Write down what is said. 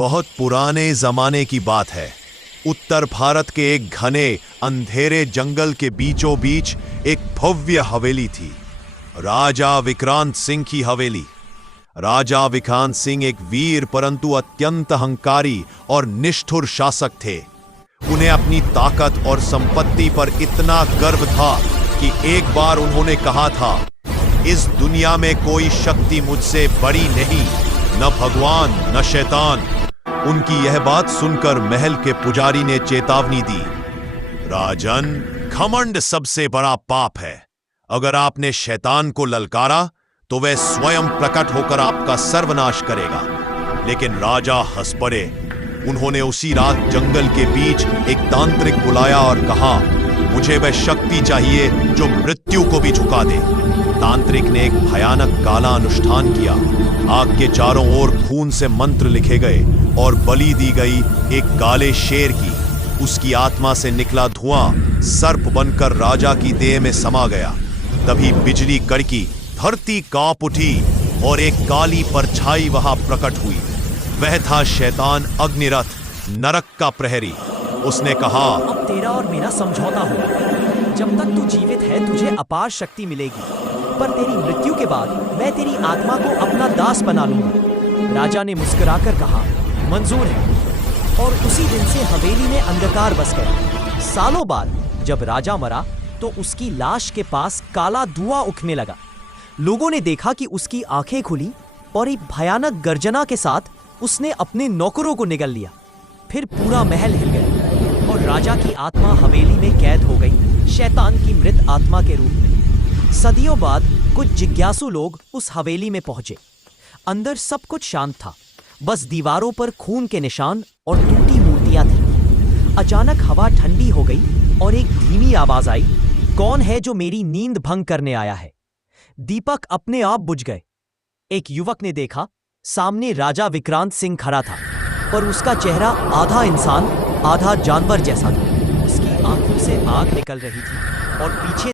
बहुत पुराने जमाने की बात है। उत्तर भारत के एक घने अंधेरे जंगल के बीचों बीच एक भव्य हवेली थी, राजा विक्रांत सिंह की हवेली। राजा विक्रांत सिंह एक वीर परंतु अत्यंत अहंकारी और निष्ठुर शासक थे। उन्हें अपनी ताकत और संपत्ति पर इतना गर्व था कि एक बार उन्होंने कहा था, इस दुनिया में कोई शक्ति मुझसे बड़ी नहीं, न भगवान न शैतान। उनकी यह बात सुनकर महल के पुजारी ने चेतावनी दी, राजन, घमंड सबसे बड़ा पाप है। अगर आपने शैतान को ललकारा तो वह स्वयं प्रकट होकर आपका सर्वनाश करेगा। लेकिन राजा हंस पड़े। उन्होंने उसी रात जंगल के बीच एक तांत्रिक बुलाया और कहा, मुझे वह शक्ति चाहिए जो मृत्यु को भी झुका दे। तांत्रिक ने एक भयानक काला अनुष्ठान किया। आग के चारों ओर खून से मंत्र लिखे गए और बलि दी गई एक काले शेर की। उसकी आत्मा से निकला धुआं सर्प बनकर राजा की देह में समा गया। तभी बिजली कड़की, धरती कांप उठी और एक काली परछाई वहां प्रकट हुई। वह था शैतान अग्निरथ, नरक का प्रहरी। उसने कहा, अब तेरा और मेरा समझौता होगा। जब तक तू जीवित है तुझे अपार शक्ति मिलेगी, पर तेरी मृत्यु के बाद मैं तेरी आत्मा को अपना दास बना लूंगा। राजा ने मुस्कुराकर कहा, मंजूर है। और उसी दिन से हवेली में अंधकार बस गया। सालों बाद जब राजा मरा तो उसकी लाश के पास काला धुआं उठने लगा। लोगों ने देखा कि उसकी आंखें खुली और एक भयानक गर्जना के साथ उसने अपने नौकरों को निगल लिया। फिर पूरा महल हिल गया और राजा की आत्मा हवेली में कैद हो गई, शैतान की मृत आत्मा के रूप में। सदियों बाद कुछ जिज्ञासु लोग उस हवेली में पहुंचे। अंदर सब कुछ शांत था, बस दीवारों पर खून के निशान और टूटी मूर्तियां थीं। अचानक हवा ठंडी हो गई और एक धीमी आवाज आई, कौन है जो मेरी नींद भंग करने आया है? दीपक अपने आप बुझ गए। एक युवक ने देखा, सामने राजा विक्रांत सिंह खड़ा था, पर उसका चेहरा आधा इंसान आधा जानवर जैसा था। उसकी आंखों से आग निकल रही थी और पीछे